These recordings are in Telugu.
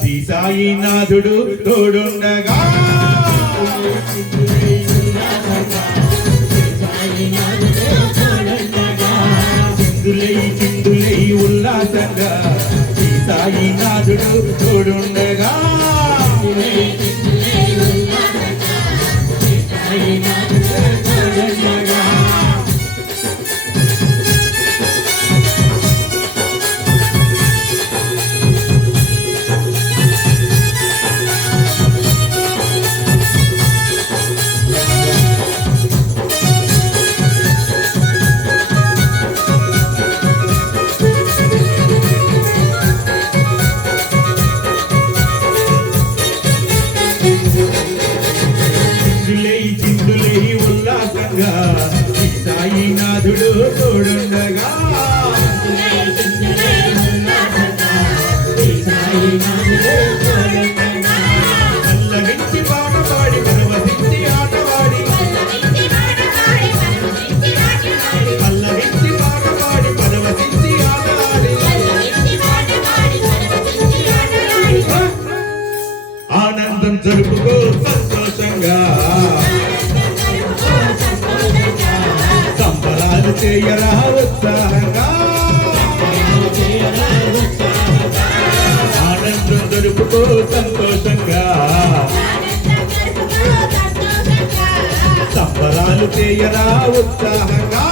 శ్రీ సాయినాథుడు తోడుండగా చిందులై ఉల్లాసంగా శ్రీ సాయినాథుడు తోడుండగా సాయినాథుడు తోడుండగా పల్లవించి పాట పాడి పరవశించి ఆటవాడి పల్లవించి పాట పాడి పరవశించి ఆటలాడి ఆనందం జరుపుకో సంతోషంగా సంబరాలు చేయరా ఉత్సాహంగా ఆనందం జరుపుకో సంతోషంగా సంబరాలు చేయరా ఉత్సాహంగా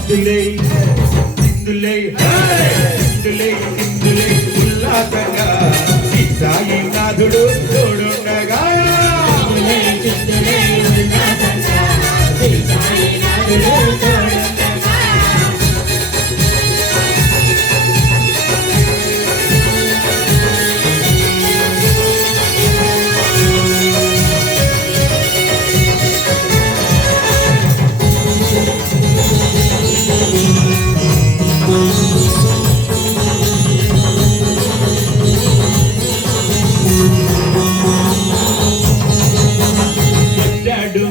చిందులై ఉల్లాసంగా శ్రీ సాయినాథుడు తోడుండగా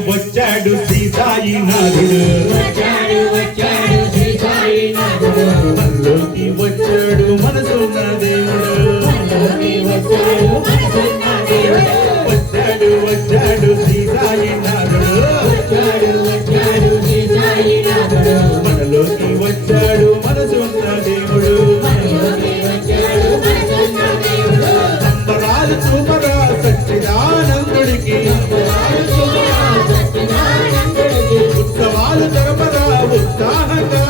వచ్చాడు శ్రీ సాయినాథుడు మనలోకి వచ్చాడు మనసున్న దేవుడు వచ్చాడు శ్రీ సాయినాథుడు మనలోకి వచ్చాడు మనసున్న దేవుడు సంబరాలు చూపరా సచ్చిదానందుడికి ఉత్సవాలు జరపరా ఉత్సాహంగా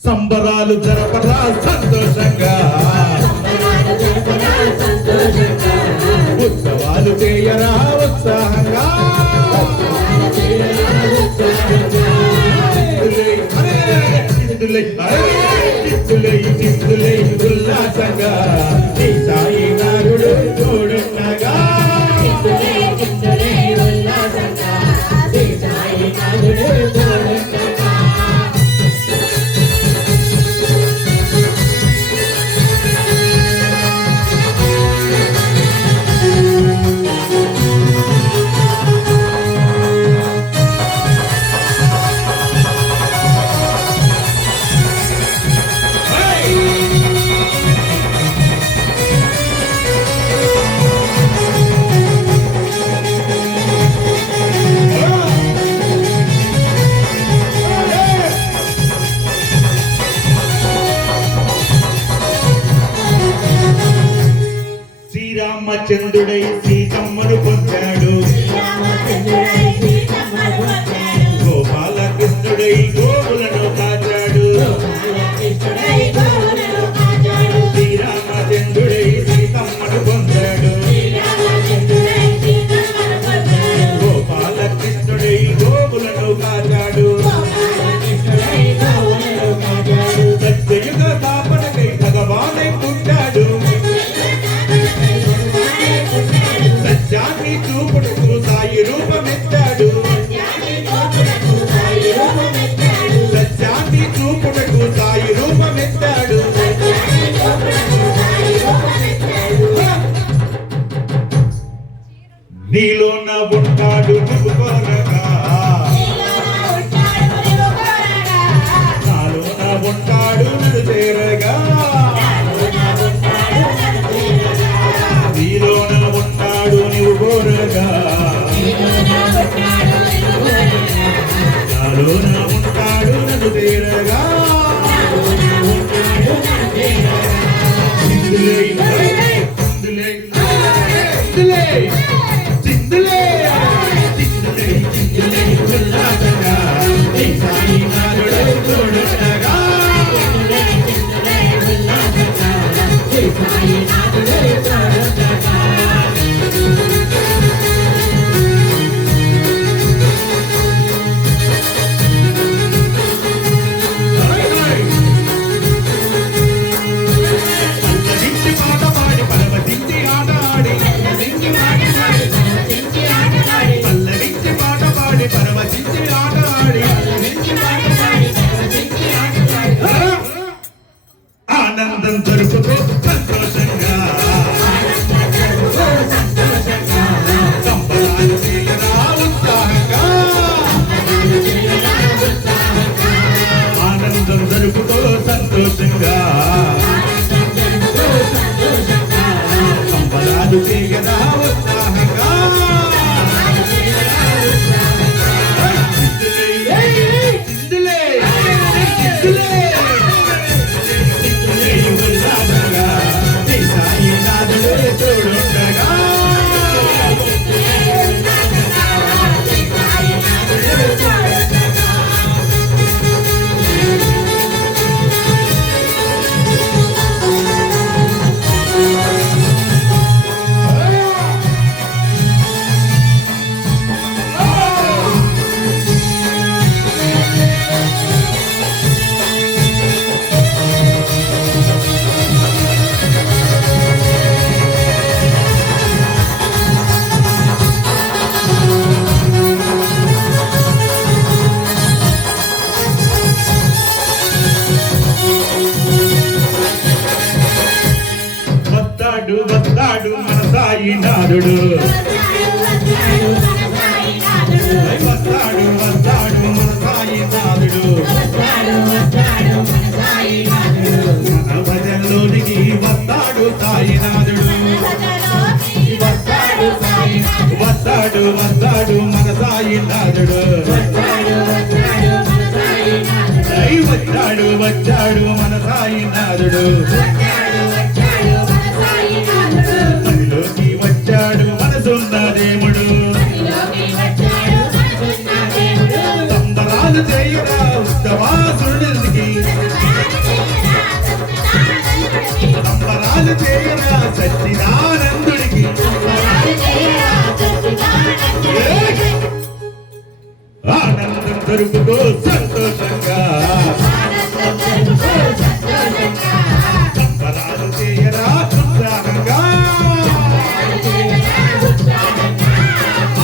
సంబరాలు జరపరా సంతోషంగా ఉత్సవాలు చేయరా ఉత్సాహంగా చిందులై ఉల్లాసంగా శ్రీ సాయినాథుడు తోడుండగా శ్రీరామచంద్రుడై సీతమ్మను పొందాడు గోపాలకృష్ణుడై గోవులను కాచాడు శ్రీరామచంద్రుడై సీతమ్మను పొందాడు గోపాలకృష్ణుడై గోవులను కాచాడు సత్యయుగ స్థాపనకై భగవానై పుట్టాడు ఉల్లాసంగా శ్రీ సాయినాథుడు తోడుండగా పల్లవించి పాట పాడి పరవశించి ఆట ఆడి పల్లవించి పాట పాడి పరవశించి ఆట ఆడి ఆనందం జరుపుతూ సంతోషంగా సంబరాలు చేయరా ఉత్సాహంగా ఆనందం జరుపుతూ సంతోషంగా సంబరాలు చేయరా ఉత్సాహంగా చిందులే చిందులే ఉల్లాసంగా శ్రీ సాయినాథుడు తోడుండగా వస్తాడు వస్తాడు మన సాయినాథుడు వస్తాడు వస్తాడు మన సాయినాథుడు మన భజనలోనికి వస్తాడు సాయినాథుడు వస్తాడు వస్తాడు మన సాయినాథుడు వచ్చాడు వచ్చాడు మన సాయినాథుడు మనలోకి వచ్చాడు మనసున్న దేవుడు సంబరాలు చేయరా ఉత్తమాసురుడికి సంబరాలు చేయరా సచ్చిదానందుడికి ఆనందం దొరుకుతూ సంతోషంగా సంబరాలు చేయరా ఉత్సాహంగా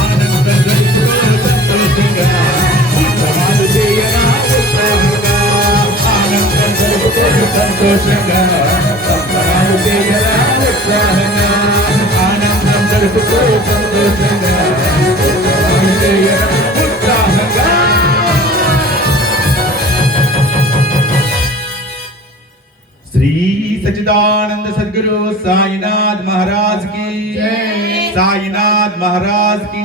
ఆనందం దొరుకుతూ సంతోషంగా ఉత్సవాలు చేయరా ఉత్సాహంగా ఆనందం దొరుకుతూ సంతోషంగా సంబరాలు చేయరా ఉత్సాహంగా ఆనందం దొరుకుతూ సంతోషంగా ఉత్సవాలు చేయరా ఉత్సాహంగా श्री सच्चिदानंद सद्गुरु साईनाथ महाराज की साईनाथ महाराज की